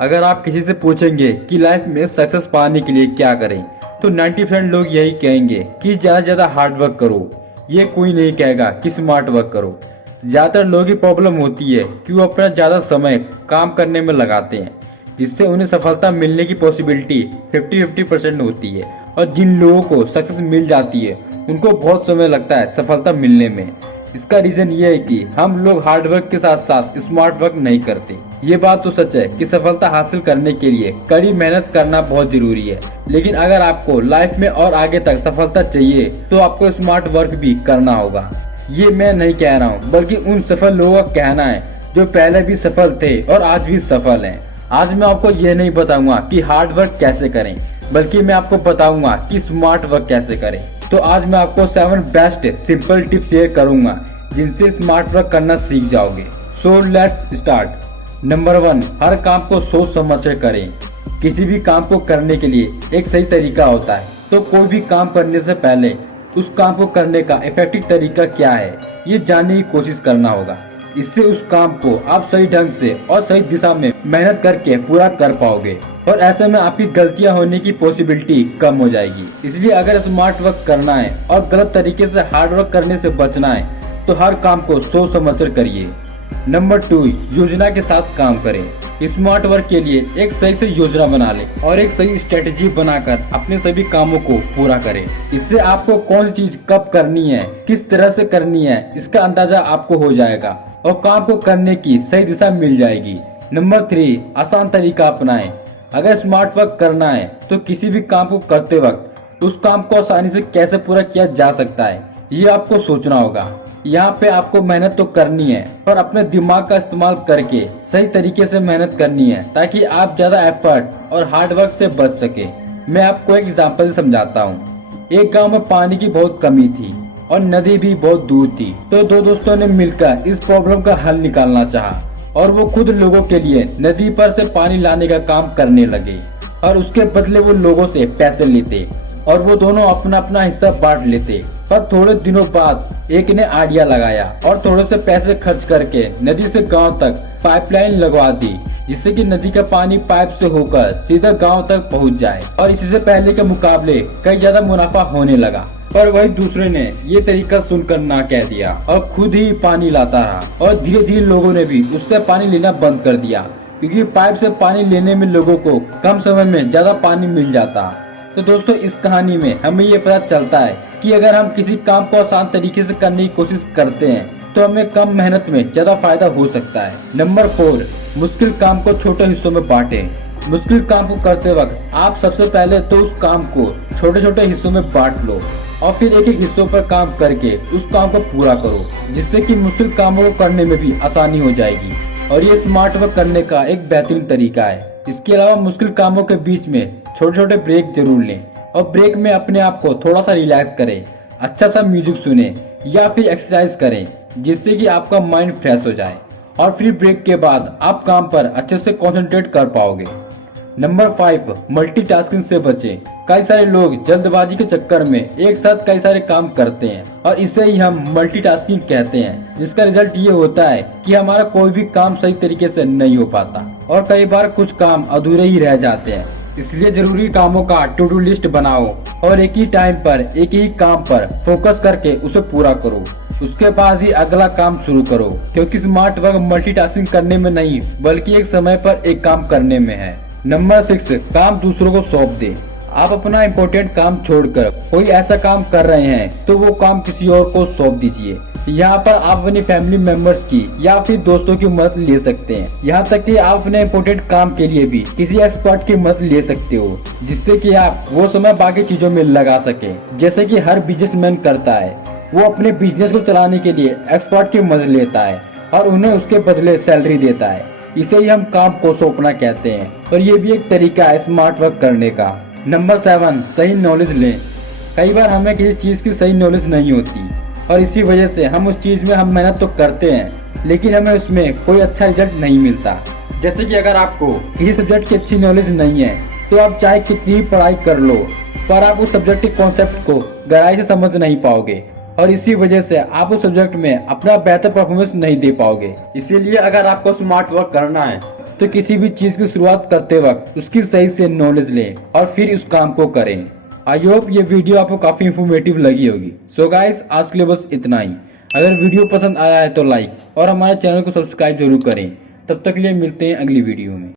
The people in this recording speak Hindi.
अगर आप किसी से पूछेंगे कि लाइफ में सक्सेस पाने के लिए क्या करें, तो 90% लोग यही कहेंगे कि ज़्यादा से ज़्यादा हार्ड वर्क करो। ये कोई नहीं कहेगा कि स्मार्ट वर्क करो। ज़्यादातर लोगों की प्रॉब्लम होती है कि वो अपना ज़्यादा समय काम करने में लगाते हैं, जिससे उन्हें सफलता मिलने की पॉसिबिलिटी 50-50% होती है। और जिन लोगों को सक्सेस मिल जाती है उनको बहुत समय लगता है सफलता मिलने में। इसका रीजन ये है कि हम लोग हार्ड वर्क के साथ साथ स्मार्ट वर्क नहीं करते। ये बात तो सच है कि सफलता हासिल करने के लिए कड़ी मेहनत करना बहुत जरूरी है, लेकिन अगर आपको लाइफ में और आगे तक सफलता चाहिए तो आपको स्मार्ट वर्क भी करना होगा। ये मैं नहीं कह रहा हूँ, बल्कि उन सफल लोगों का कहना है जो पहले भी सफल थे और आज भी सफल हैं। आज मैं आपको ये नहीं बताऊंगा कि हार्ड वर्क कैसे करें, बल्कि मैं आपको बताऊंगा कि स्मार्ट वर्क कैसे करें। तो आज मैं आपको 7 बेस्ट सिंपल टिप्स शेयर करूंगा जिनसे स्मार्ट वर्क करना सीख जाओगे। So let's start. नंबर 1, हर काम को सोच समझ कर करें। किसी भी काम को करने के लिए एक सही तरीका होता है, तो कोई भी काम करने से पहले उस काम को करने का इफेक्टिव तरीका क्या है ये जानने की कोशिश करना होगा। इससे उस काम को आप सही ढंग से और सही दिशा में मेहनत करके पूरा कर पाओगे, और ऐसे में आपकी गलतियां होने की पॉसिबिलिटी कम हो जाएगी। इसलिए अगर स्मार्ट वर्क करना है और गलत तरीके से हार्ड वर्क करने से बचना है तो हर काम को सोच समझ कर करिए। नंबर 2, योजना के साथ काम करें। स्मार्ट वर्क के लिए एक सही से योजना बना लें और एक सही स्ट्रेटेजी बनाकर अपने सभी कामों को पूरा करें। इससे आपको कौन चीज कब करनी है, किस तरह से करनी है, इसका अंदाजा आपको हो जाएगा और काम को करने की सही दिशा मिल जाएगी। नंबर 3, आसान तरीका अपनाएं। अगर स्मार्ट वर्क करना है तो किसी भी काम को करते वक्त उस काम को आसानी से कैसे पूरा किया जा सकता है ये आपको सोचना होगा। यहाँ पे आपको मेहनत तो करनी है, पर अपने दिमाग का इस्तेमाल करके सही तरीके से मेहनत करनी है, ताकि आप ज्यादा एफर्ट और हार्ड वर्क से बच सके। मैं आपको एक एग्जांपल से समझाता हूँ। एक गांव में पानी की बहुत कमी थी और नदी भी बहुत दूर थी, तो दो दोस्तों ने मिलकर इस प्रॉब्लम का हल निकालना चाहा और वो खुद लोगों के लिए नदी पर से पानी लाने का काम करने लगे, और उसके बदले वो लोगों से पैसे लेते और वो दोनों अपना अपना हिस्सा बांट लेते। पर थोड़े दिनों बाद एक ने आइडिया लगाया और थोड़े से पैसे खर्च करके नदी से गांव तक पाइपलाइन लगवा दी, जिससे कि नदी का पानी पाइप से होकर सीधा गांव तक पहुंच जाए, और इससे पहले के मुकाबले कई ज्यादा मुनाफा होने लगा। पर वही दूसरे ने ये तरीका सुनकर ना कह दिया और खुद ही पानी लाता रहा, और धीरे धीरे लोगों ने भी उससे पानी लेना बंद कर दिया, क्योंकि पाइप से पानी लेने में लोगों को कम समय में ज्यादा पानी मिल जाता। तो दोस्तों, इस कहानी में हमें ये पता चलता है कि अगर हम किसी काम को आसान तरीके से करने की कोशिश करते हैं तो हमें कम मेहनत में ज्यादा फायदा हो सकता है। नंबर 4, मुश्किल काम को छोटे हिस्सों में बांटें। मुश्किल काम को करते वक्त आप सबसे पहले तो उस काम को छोटे छोटे हिस्सों में बांट लो और फिर एक एक हिस्सों पर काम करके उस काम को पूरा करो, जिससे कि मुश्किल कामों को करने में भी आसानी हो जाएगी। और ये स्मार्ट वर्क करने का एक बेहतरीन तरीका है। इसके अलावा मुश्किल कामों के बीच में छोटे छोटे ब्रेक जरूर लें, और ब्रेक में अपने आप को थोड़ा सा रिलैक्स करें, अच्छा सा म्यूजिक सुने या फिर एक्सरसाइज करें, जिससे कि आपका माइंड फ्रेश हो जाए, और फिर ब्रेक के बाद आप काम पर अच्छे से कंसंट्रेट कर पाओगे। नंबर 5, मल्टीटास्किंग से बचें। कई सारे लोग जल्दबाजी के चक्कर में एक साथ कई सारे काम करते हैं, और इसे ही हम मल्टीटास्किंग कहते हैं, जिसका रिजल्ट ये होता है कि हमारा कोई भी काम सही तरीके से नहीं हो पाता और कई बार कुछ काम अधूरे ही रह जाते हैं। इसलिए जरूरी कामों का टू डू लिस्ट बनाओ और एक ही टाइम पर एक ही काम पर फोकस करके उसे पूरा करो। उसके बाद ही अगला काम शुरू करो, क्योंकि स्मार्ट वर्क मल्टीटास्किंग करने में नहीं बल्कि एक समय पर एक काम करने में है। नंबर 6, काम दूसरों को सौंप दे। आप अपना इम्पोर्टेंट काम छोड़कर कोई ऐसा काम कर रहे हैं तो वो काम किसी और को सौंप दीजिए। यहाँ पर आप अपनी फैमिली मेंबर्स की या फिर दोस्तों की मदद ले सकते हैं। यहाँ तक कि आप अपने इम्पोर्टेंट काम के लिए भी किसी एक्सपर्ट की मदद ले सकते हो, जिससे कि आप वो समय बाकी चीजों में लगा सके। जैसे कि हर बिजनेसमैन करता है, वो अपने बिजनेस को चलाने के लिए एक्सपर्ट की मदद लेता है और उन्हें उसके बदले सैलरी देता है। इसे ही हम काम को सौंपना कहते हैं, और ये भी एक तरीका है स्मार्ट वर्क करने का। नंबर 7, सही नॉलेज लें। कई बार हमें किसी चीज की सही नॉलेज नहीं होती और इसी वजह से हम उस चीज में हम मेहनत तो करते हैं, लेकिन हमें उसमें कोई अच्छा रिजल्ट नहीं मिलता। जैसे कि अगर आपको किसी सब्जेक्ट की अच्छी नॉलेज नहीं है तो आप चाहे कितनी पढ़ाई कर लो, पर आप उस सब्जेक्ट के कॉन्सेप्ट को गहराई से समझ नहीं पाओगे, और इसी वजह से आप उस सब्जेक्ट में अपना बेहतर परफॉर्मेंस नहीं दे पाओगे। इसीलिए अगर आपको स्मार्ट वर्क करना है तो तो किसी भी चीज की शुरुआत करते वक्त उसकी सही से नॉलेज लें और फिर उस काम को करें। आई होप ये वीडियो आपको काफी इंफॉर्मेटिव लगी होगी। सो गाइस, आज के लिए बस इतना ही। अगर वीडियो पसंद आया है तो लाइक और हमारे चैनल को सब्सक्राइब जरूर करें। तब तक के लिए मिलते हैं अगली वीडियो में।